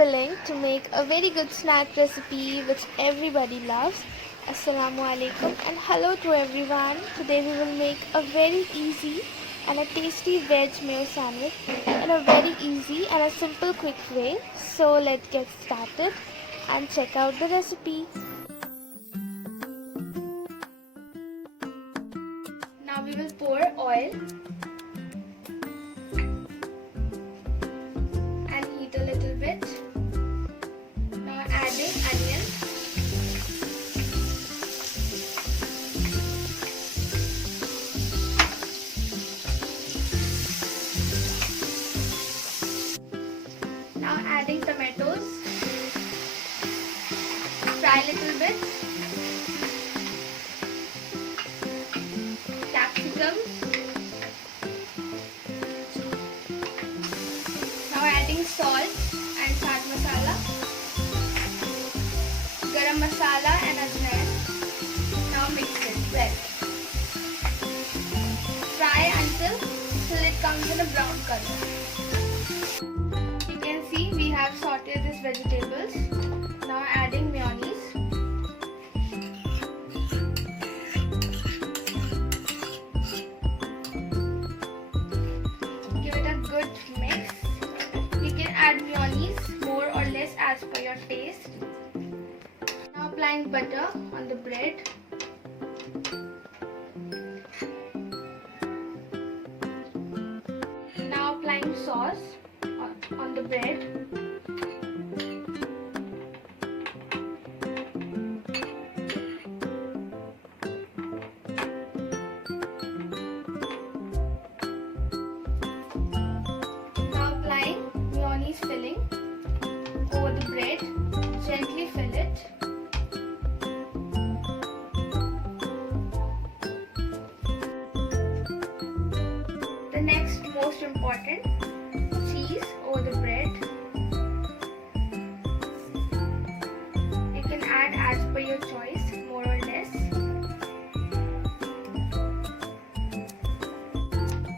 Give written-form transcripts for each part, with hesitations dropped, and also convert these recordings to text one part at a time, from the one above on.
willing to make a very good snack recipe which everybody loves. Assalamu alaikum and hello to everyone. Today we will make a very easy and a tasty veg mayo sandwich in a very easy and a simple quick way. So let's get started and check out the recipe. Now we will pour oil and heat a little bit. Now adding onion. Now adding tomatoes. Fry a little bit. Capsicum. Now adding salt and chaat masala, garam masala and ajwain. Now mix it well. Fry until it comes in a brown color. You can see we have sauteed these vegetables. Now adding mayonnaise. Give it a good mix. You can add mayonnaise more or less as per your taste. Now applying butter on the bread. Now applying sauce on the bread. Filling over the bread, gently fill it. The next most important, cheese over the bread. You can add as per your choice, more or less.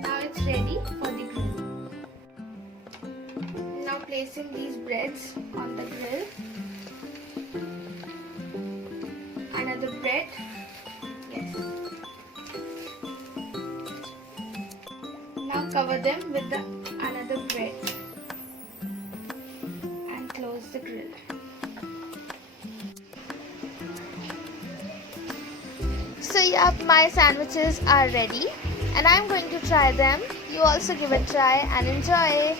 Now it's ready for the grill. Now placing these breads on the grill. Another bread. Yes. Now cover them with another bread and close the grill. So yeah, my sandwiches are ready and I'm going to try them. You also give it a try and enjoy.